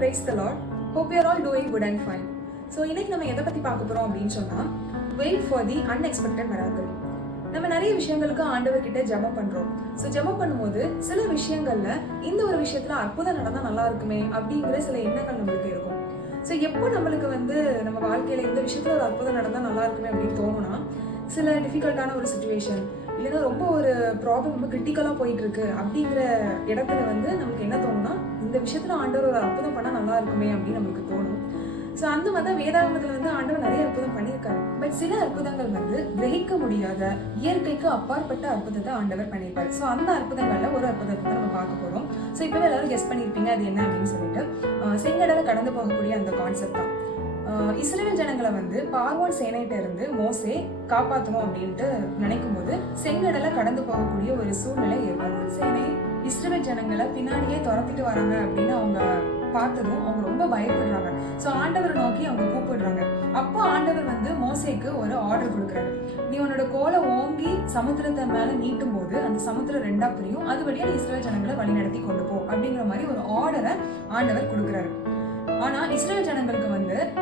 Praise the Lord. Hope you are all doing good and fine. So இன்னைக்கு நம்ம எதை பத்தி பார்க்க போறோம் அப்படின்னு சொன்னா wait for the unexpected miracle. நம்ம நிறைய விஷயங்களுக்கு ஆண்டவர்கிட்ட ஜெபம் பண்றோம். ஸோ ஜெபம் பண்ணும்போது சில விஷயங்கள்ல இந்த ஒரு விஷயத்துல அற்புதம் நடந்தா நல்லா இருக்குமே அப்படிங்கிற சில எண்ணங்கள் நம்மளுக்கு இருக்கும். ஸோ எப்போ நம்மளுக்கு நம்ம வாழ்க்கையில இந்த விஷயத்துல ஒரு அற்புதம் நடந்தா நல்லா இருக்குமே அப்படின்னு தோணும்னா சில டிஃபிகல்ட்டான ஒரு சுச்சுவேஷன் இல்லைன்னா ரொம்ப ஒரு ப்ராப்ளம் ரொம்ப கிரிட்டிக்கலாக போயிட்டு இருக்கு அப்படிங்கிற இடத்துல நமக்கு என்ன தோணும்னா இந்த விஷயத்துல ஆண்டவர் ஒரு அற்புதம் பண்ணால் நல்லா இருக்குமே அப்படின்னு நம்மளுக்கு தோணும். ஸோ அந்த மாதிரி வேதாகமத்தில் ஆண்டவர் நிறைய அற்புதம் பண்ணியிருக்காரு. பட் சில அற்புதங்கள் கிரகிக்க முடியாத இயற்கைக்கு அப்பாற்பட்ட அற்புதத்தை ஆண்டவர் பண்ணியிருப்பாரு. ஸோ அந்த அற்புதங்கள்ல ஒரு அற்புதத்தை நம்ம பார்க்க போறோம். ஸோ இப்பவே எல்லாரும் கெஸ் பண்ணியிருப்பீங்க அது என்ன அப்படின்னு சொல்லிட்டு செங்கடலை கடந்து போகக்கூடிய அந்த கான்செப்ட் தான். இஸ்ரேல் ஜனங்களை பார்வோன் சேனையிட்ட இருந்து மோசே காப்பாற்றணும் அப்படின்ட்டு நினைக்கும் போது செங்கடலை கடந்து போகக்கூடிய ஒரு சூழ்நிலை ஏற்படும். சேனை இஸ்ரேல் ஜனங்களை பின்னாடியே துரத்திட்டு வராங்க அப்படின்னு அவங்க பார்த்ததும் அவங்க ரொம்ப பயப்படுறாங்க. ஸோ ஆண்டவரை நோக்கி அவங்க கூப்பிடுறாங்க. அப்போ ஆண்டவர் மோசேக்கு ஒரு ஆர்டர் கொடுக்குறாரு. நீ உன்னோட கோலை ஓங்கி சமுத்திரத்தை மேல நீட்டும் போது அந்த சமுத்திரம் ரெண்டா பிரியும், அது வழியா இஸ்ரேல் ஜனங்களை வழி நடத்தி கொண்டு போ அப்படிங்கிற மாதிரி ஒரு ஆர்டரை ஆண்டவர் கொடுக்குறாரு. ஆனா இஸ்ரேல் ஜனங்களுக்கு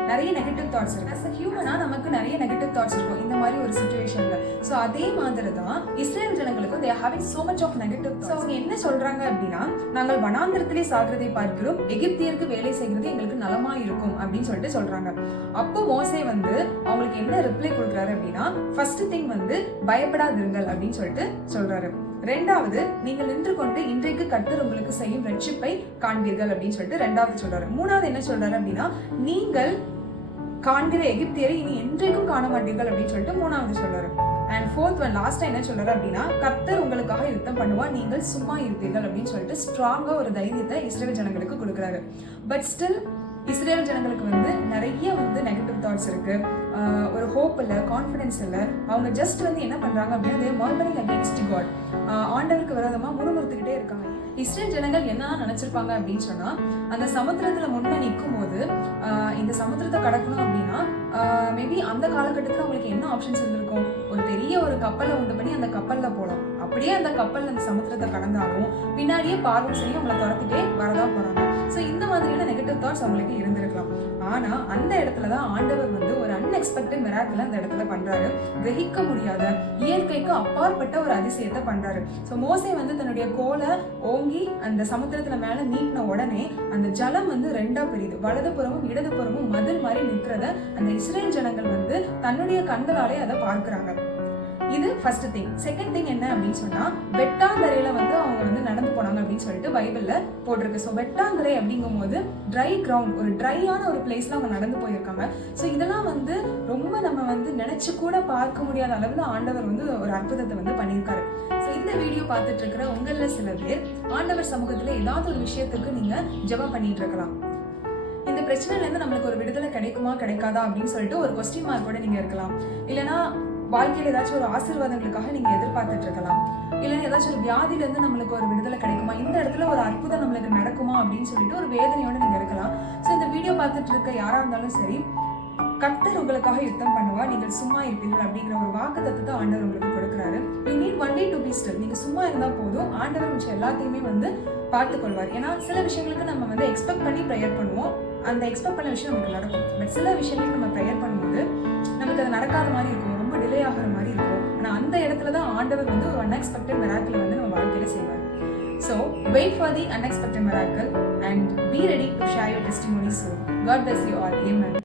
நிறைய நெகட்டிவ் தாட்ஸ் இருக்கு. as a ஹியூமனா நமக்கு நிறைய நெகட்டிவ் தாட்ஸ் இருக்கும் இந்த மாதிரி ஒரு சிச்சுவேஷன்ல. சோ அதே மாதிரி தான் இஸ்ரேல் ஜனங்களுக்கு they are having so much of negative thoughts. அவங்க என்ன சொல்றாங்க அப்படின்னா நாங்கள் வனாந்திரத்திலே சாகிறதை பார்க்கிறோம், எகிப்தியருக்கு வேலை செய்கிறது எங்களுக்கு நலமா இருக்கும் அப்படின்னு சொல்லிட்டு சொல்றாங்க. அப்போ மோசே அவங்களுக்கு என்ன ரிப்ளை கொடுக்குறாரு அப்படின்னா ஃபர்ஸ்ட் திங் பயப்படாதிருங்கள் அப்படின்னு சொல்லிட்டு சொல்றாரு. ரெண்டாவது நீங்கள் நின்று கொண்டு இன்றைக்கு கர்த்தர் உங்களுக்கு செய்யும் ரட்சிப்பை காண்பீர்கள் அப்படின்னு சொல்லிட்டு ரெண்டாவது சொல்றாரு. மூணாவது என்ன சொல்றாரு அப்படின்னா நீங்கள் காண்கிற எகிப்தியரை இனி என்றைக்கும் காண மாட்டீர்கள் அப்படின்னு சொல்லிட்டு மூணாவது சொல்றாரு. அண்ட் ஃபோர்த் ஒன் லாஸ்டா என்ன சொல்றாரு அப்படின்னா கர்த்தர் உங்களுக்காக யுத்தம் பண்ணுவா, நீங்கள் சும்மா இருப்பீர்கள் அப்படின்னு சொல்லிட்டு ஸ்ட்ராங்கா ஒரு தைரியத்தை இஸ்ரேல் ஜனங்களுக்கு கொடுக்குறாரு. பட் ஸ்டில் இஸ்ரேல் ஜனங்களுக்கு நிறைய நெகட்டிவ் தாட்ஸ் இருக்கு. ஒரு ஹோப் இல்லை, கான்ஃபிடன்ஸ் இல்லை. அவங்க ஜஸ்ட் என்ன பண்றாங்க அப்படின்னா மர்மரிங் அகெயின்ஸ்ட் காட், ஆண்டவருக்கு விரோதமா முணுமுறுத்துக்கிட்டே இருக்காங்க. இஸ்ரேல் ஜனங்கள் என்ன நினைச்சிருப்பாங்க அப்படின்னு சொன்னா அந்த சமுத்திரத்துல முன்ன நிற்கும் போது இந்த சமுத்திரத்தை கடக்கணும் அப்படின்னா மேபி அந்த காலகட்டத்தில் அவங்களுக்கு என்ன ஆப்ஷன்ஸ் இருந்திருக்கும், ஒரு பெரிய ஒரு கப்பலை உண்டு பண்ணி அந்த கப்பல்ல போகலாம். அப்படியே அந்த கப்பல் அந்த சமுத்திரத்தை கடந்தாலும் பின்னாடியே பார்வோன் சரி அவங்களை துரத்திட்டே வரதான் போறாங்க. ஸோ இந்த மாதிரியான நெகட்டிவ் தாட்ஸ் அவங்களுக்கு இருந்திருக்கலாம். ஆனா அந்த இடத்துலதான் ஆண்டவர் ஒரு அன்எக்ஸ்பெக்டட் மிராக்கிள் அந்த இடத்துல பண்றாரு. கிரகிக்க முடியாத இயற்கைக்கு அப்பாற்பட்ட ஒரு அதிசயத்தை பண்றாரு. ஸோ மோசே தன்னுடைய கோலை ஓங்கி அந்த சமுத்திரத்துல மேல நீட்டின உடனே அந்த ஜலம் ரெண்டா பிரியுது. வலதுபுறமும் இடதுபுறமும் மதில் மாதிரி நிற்கிறத அந்த இஸ்ரேல் ஜனங்கள் தன்னுடைய கண்களாலே அதை பார்க்கிறாங்க. இது ஃபர்ஸ்ட் திங். செகண்ட் திங் என்ன அப்படின்னு சொன்னா வெட்டாந்தரையில அவங்க நடந்து போனாங்க அப்படின்னு சொல்லிட்டு பைபிள்ல போட்டிருக்கு. ஸோ வெட்டாந்தரை அப்படிங்கும் போது ட்ரை கிரவுண்ட், ஒரு ட்ரையான ஒரு பிளேஸ்ல அவங்க நடந்து போயிருக்காங்க. ஸோ இதெல்லாம் ரொம்ப நம்ம நினைச்சு கூட பார்க்க முடியாத அளவுல ஆண்டவர் ஒரு அற்புதத்தை பண்ணியிருக்காரு. ஸோ இந்த வீடியோ பார்த்துட்டு இருக்கிற உங்கள சில பேர் ஆண்டவர் சமூகத்துல ஏதாவது ஒரு விஷயத்துக்கு நீங்க ஜெபம் பண்ணிட்டு இருக்கலாம். இந்த பிரச்சனைல இருந்து நம்மளுக்கு ஒரு விடுதலை கிடைக்குமா கிடைக்காதா அப்படின்னு சொல்லிட்டு ஒரு கொஸ்டின் மார்க்கோட நீங்க இருக்கலாம். இல்லைன்னா வாழ்க்கையில ஏதாச்சும் ஒரு ஆசீர்வாதங்களுக்காக நீங்க எதிர்பார்த்துட்டு இருக்கலாம். இல்லைன்னா ஏதாச்சும் ஒரு வியாதியில இருந்து நம்மளுக்கு ஒரு விடுதலை கிடைக்குமா, இந்த இடத்துல ஒரு அற்புதம் நம்மளுக்கு நடக்குமா அப்படின்னு சொல்லிட்டு ஒரு வேதனையோட நீங்க இருக்கலாம். ஸோ இந்த வீடியோ பார்த்துட்டு இருக்க யாரா இருந்தாலும் சரி, கர்த்தர் உங்களுக்காக யுத்தம் பண்ணுவா, நீங்கள் சும்மா இருப்பீர்கள் அப்படிங்கிற ஒரு வாக்குத்தத்தத்தை ஆண்டவர் உங்களுக்கு கொடுக்குறாரு. You need one day to be still. நீங்க சும்மா இருந்தா போதும், ஆண்டவர் மிச்சம் எல்லாத்தையுமே பார்த்து கொள்வார். ஏன்னா சில விஷயங்களுக்கு நம்ம எக்ஸ்பெக்ட் பண்ணி ப்ரேயர் பண்ணுவோம், அந்த எக்ஸ்பெக்ட் பண்ண விஷயம் நமக்கு நடக்கும். பட் சில விஷயங்களுக்கு நம்ம ப்ரேயர் பண்ணும்போது நமக்கு அது நடக்காத மாதிரி இருக்கும், ரொம்ப டிலே ஆகிற மாதிரி இருக்கும். ஆனா அந்த இடத்துல தான் ஆண்டவர் ஒரு அன்எக்ஸ்பெக்டட் மிராக்கிள் நம்ம வாழ்க்கையில செய்வார். So wait for the unexpected miracle and be ready to share your testimony soon. God bless you all. Amen.